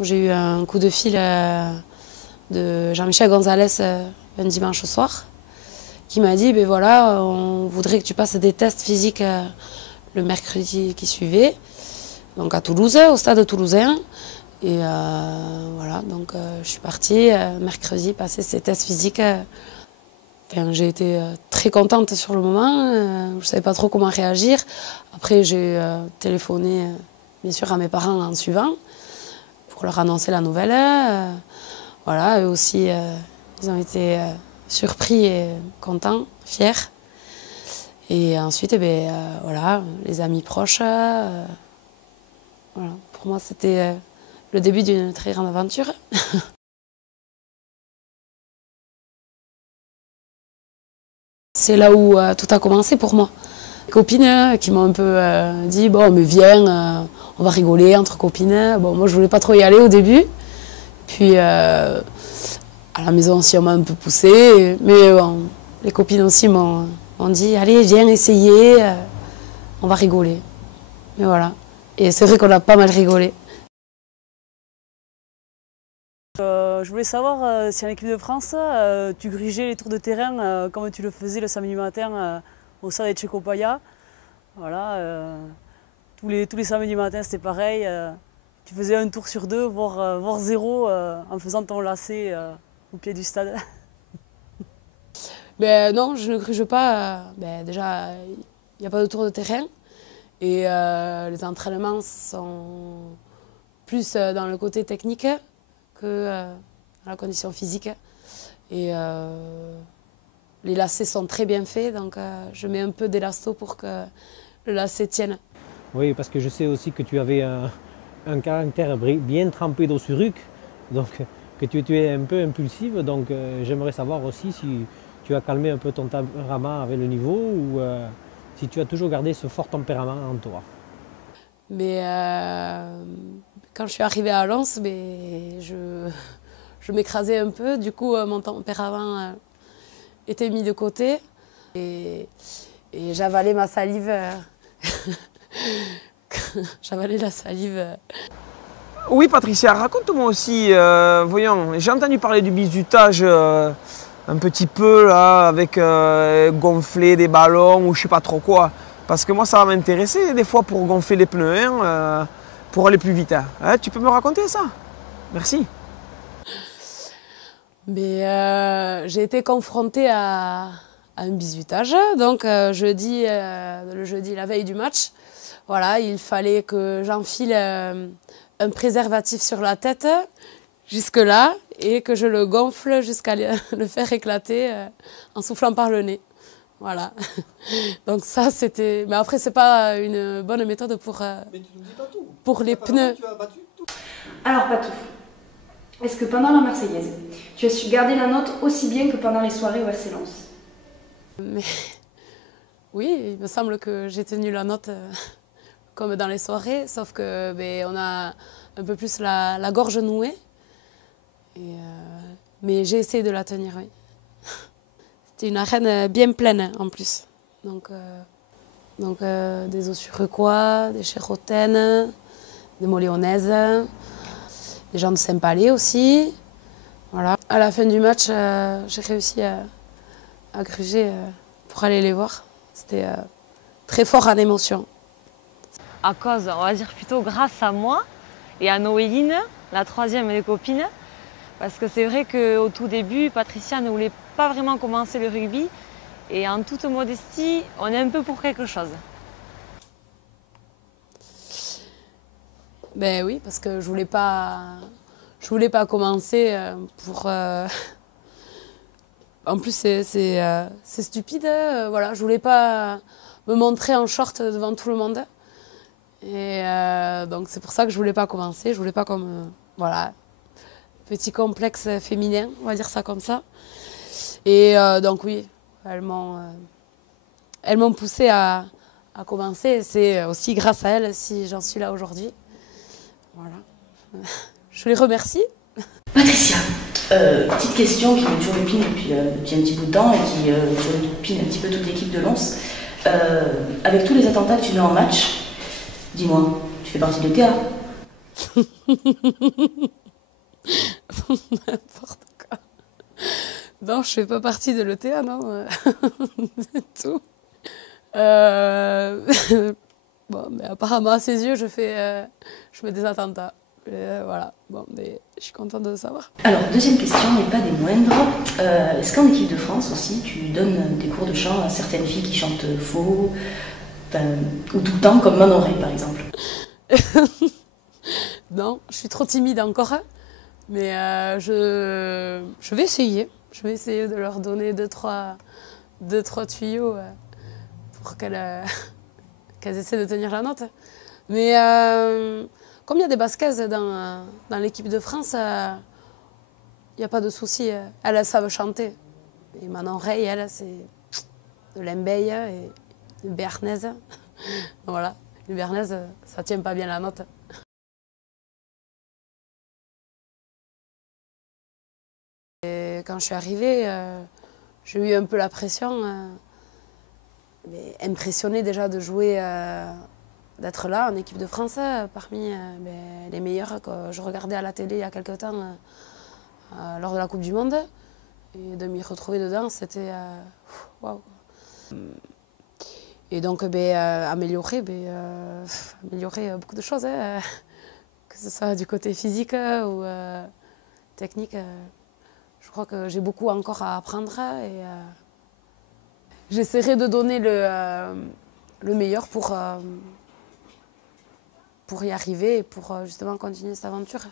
J'ai eu un coup de fil de Jean-Michel Gonzalez un dimanche soir qui m'a dit, ben voilà, on voudrait que tu passes des tests physiques le mercredi qui suivait, donc à Toulouse, au stade toulousain. Et voilà, donc je suis partie mercredi passer ces tests physiques. Enfin, j'ai été très contente sur le moment, je ne savais pas trop comment réagir. Après, j'ai téléphoné bien sûr à mes parents en suivant pour leur annoncer la nouvelle. Voilà, eux aussi, ils ont été surpris et contents, fiers. Et ensuite, eh bien, voilà, les amis proches. Voilà. Pour moi, c'était le début d'une très grande aventure. C'est là où tout a commencé pour moi. Les copines qui m'ont un peu dit, bon, mais viens, on va rigoler entre copines. Bon, moi, je voulais pas trop y aller au début. Puis, à la maison aussi, on m'a un peu poussée. Mais bon, les copines aussi m'ont dit, allez, viens essayer, on va rigoler. Mais voilà. Et c'est vrai qu'on a pas mal rigolé. Je voulais savoir si en équipe de France, tu grugeais les tours de terrain comme tu le faisais le samedi matin au stade de Tchécopaya. Voilà, tous les samedis matins c'était pareil. Tu faisais un tour sur deux, voire zéro en faisant ton lacet au pied du stade. Ben, non, je ne gruge pas. Ben, déjà, il n'y a pas de tour de terrain. Et les entraînements sont plus dans le côté technique que dans la condition physique. Et les lacets sont très bien faits, donc je mets un peu d'élasto pour que le lacet tienne. Oui, parce que je sais aussi que tu avais un caractère bien trempé dans Suruc, donc que tu es un peu impulsive, donc j'aimerais savoir aussi si tu as calmé un peu ton tempérament avec le niveau ou si tu as toujours gardé ce fort tempérament en toi. Mais quand je suis arrivée à Lens, mais je m'écrasais un peu, du coup mon tempérament était mis de côté et j'avalais ma salive. J'avalais la salive. Oui, Patricia, raconte-moi aussi, voyons, j'ai entendu parler du bizutage un petit peu, là, avec gonfler des ballons ou je sais pas trop quoi. Parce que moi, ça va m'intéresser des fois pour gonfler les pneus, pour aller plus vite. Hein, tu peux me raconter ça? Merci. Mais j'ai été confrontée à un bizutage, donc le jeudi, la veille du match, voilà, il fallait que j'enfile un préservatif sur la tête, jusque-là, et que je le gonfle jusqu'à le faire éclater en soufflant par le nez. Voilà. Donc ça, c'était... Mais après, c'est pas une bonne méthode pour les pneus. Alors, Patou, est-ce que pendant la Marseillaise, tu as su garder la note aussi bien que pendant les soirées au RC Lens? Mais oui, il me semble que j'ai tenu la note comme dans les soirées, sauf que on a un peu plus la gorge nouée. Et, mais j'ai essayé de la tenir, oui. C'était une arène bien pleine en plus. Donc des Ossurecois, des Chérotaines, des Moléonaises, des gens de Saint-Palais aussi. Voilà. À la fin du match, j'ai réussi à gruger pour aller les voir. C'était très fort en émotion. À cause, on va dire plutôt grâce à moi et à Noéline, la troisième des copines. Parce que c'est vrai qu'au tout début, Patricia ne voulait pas vraiment commencer le rugby. Et en toute modestie, on est un peu pour quelque chose. Ben oui, parce que je voulais pas commencer pour... En plus, c'est stupide, voilà. Je voulais pas me montrer en short devant tout le monde. Et donc c'est pour ça que je voulais pas commencer. Je voulais pas comme... voilà. Petit complexe féminin, on va dire ça comme ça. Et donc oui, elles m'ont poussée à commencer. C'est aussi grâce à elles si j'en suis là aujourd'hui. Voilà. Je les remercie. Patricia, petite question qui me turlupine depuis un petit bout de temps et qui turlupine un petit peu toute l'équipe de Lens. Avec tous les attentats que tu mets en match, dis-moi, tu fais partie de TA? N'importe quoi. Non, je fais pas partie de l'ETA, non. Du tout. Bon, mais apparemment, à ses yeux, je fais des attentats. Voilà, bon, mais je suis contente de le savoir. Alors, deuxième question, et pas des moindres. Est-ce qu'en équipe de France aussi, tu donnes des cours de chant à certaines filles qui chantent faux, ou tout le temps, comme Manon Rey, par exemple? Non, je suis trop timide encore, mais je vais essayer. Je vais essayer de leur donner deux, trois tuyaux pour qu'elles essaient de tenir la note. Mais comme il y a des baskets dans l'équipe de France, il n'y a pas de souci. Elles savent chanter. Et Manon Rey, elle, c'est de l'embeille et une béarnaise. Voilà, une béarnaise, ça ne tient pas bien la note. Et quand je suis arrivée, j'ai eu un peu la pression, mais impressionnée déjà de jouer, d'être là en équipe de France, parmi les meilleurs que je regardais à la télé il y a quelque temps lors de la Coupe du Monde. Et de m'y retrouver dedans, c'était waouh. Et donc améliorer beaucoup de choses, que ce soit du côté physique ou technique. Je crois que j'ai beaucoup encore à apprendre et j'essaierai de donner le meilleur pour y arriver et pour justement continuer cette aventure.